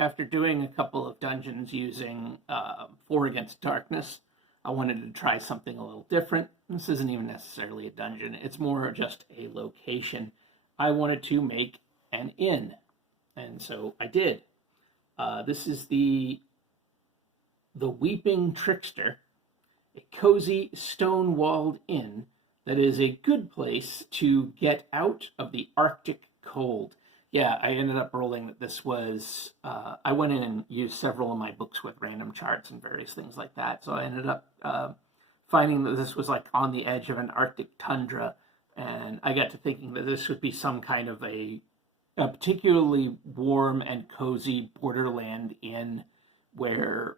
after doing a couple of dungeons using 4 Against Darkness, I wanted to try something a little different. This isn't even necessarily a dungeon. It's more just a location. I wanted to make an inn, and so I did. This is the Weeping Trickster, a cozy stone-walled inn that is a good place to get out of the Arctic cold. Yeah, I ended up rolling that this was, I went in and used several of my books with random charts and various things like that. So I ended up finding that this was like on the edge of an Arctic tundra. And I got to thinking that this would be some kind of a particularly warm and cozy borderland inn where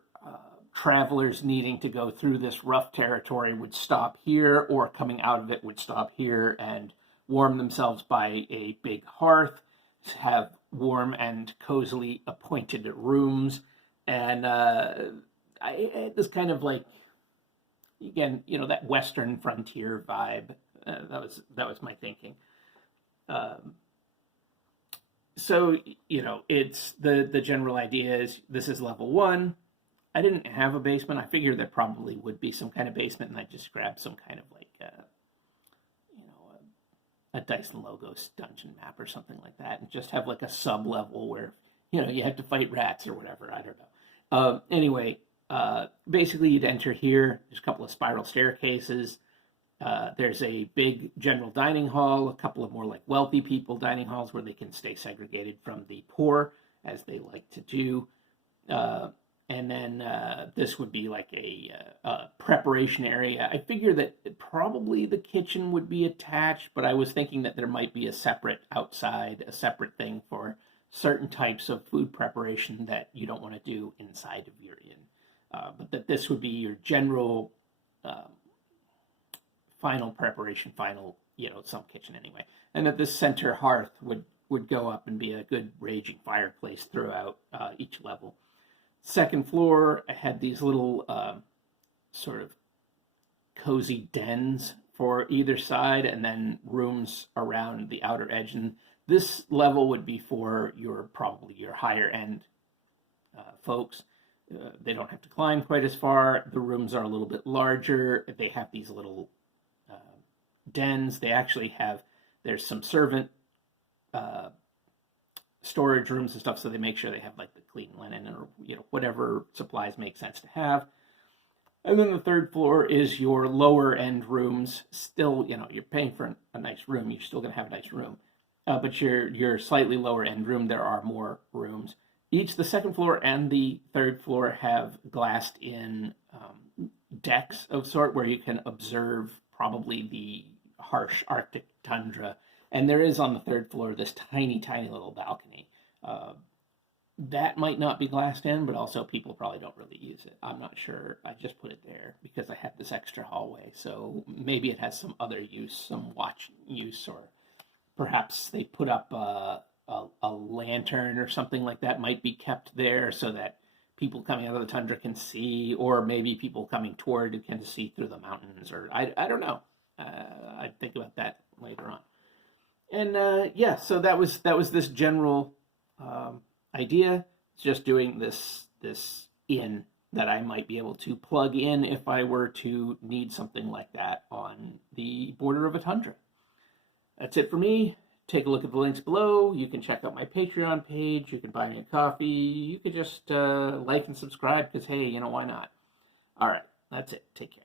travelers needing to go through this rough territory would stop here, or coming out of it would stop here and warm themselves by a big hearth, have warm and cozily appointed rooms. And it was kind of like, again, that Western frontier vibe. That was my thinking. So it's the general idea is this is level 1. I didn't have a basement. I figured there probably would be some kind of basement, and I just grabbed some kind of like, a Dyson Logos dungeon map or something like that, and just have like a sub level where you have to fight rats or whatever. I don't know. Anyway, basically you'd enter here. There's a couple of spiral staircases. There's a big general dining hall, a couple of more like wealthy people dining halls where they can stay segregated from the poor, as they like to do. And then this would be like a preparation area. I figure that probably the kitchen would be attached, but I was thinking that there might be a separate outside, a separate thing for certain types of food preparation that you don't want to do inside of your inn. But that this would be your general final preparation, some kitchen anyway. And that this center hearth would go up and be a good raging fireplace throughout each level. Second floor, I had these little sort of cozy dens for either side, and then rooms around the outer edge. And this level would be for probably your higher end folks. They don't have to climb quite as far. The rooms are a little bit larger. They have these little dens. They actually there's some servant storage rooms and stuff, so they make sure they have like the clean linen or whatever supplies make sense to have. And then the third floor is your lower end rooms. Still, you're paying for a nice room. You're still going to have a nice room, but your slightly lower end room, there are more rooms. The second floor and the third floor have glassed in decks of sort where you can observe probably the harsh Arctic tundra. And there is on the third floor this tiny, tiny little balcony. That might not be glassed in, but also people probably don't really use it. I'm not sure. I just put it there because I had this extra hallway. So maybe it has some other use, some watch use, or perhaps they put up a lantern or something like that might be kept there so that people coming out of the tundra can see, or maybe people coming toward it can see through the mountains, or I don't know. I'd think about that later on. And so that was this general idea. It's just doing this inn that I might be able to plug in if I were to need something like that on the border of a tundra. That's it for me. Take a look at the links below. You can check out my Patreon page. You can buy me a coffee. You could just like and subscribe because, hey, why not? All right, that's it. Take care.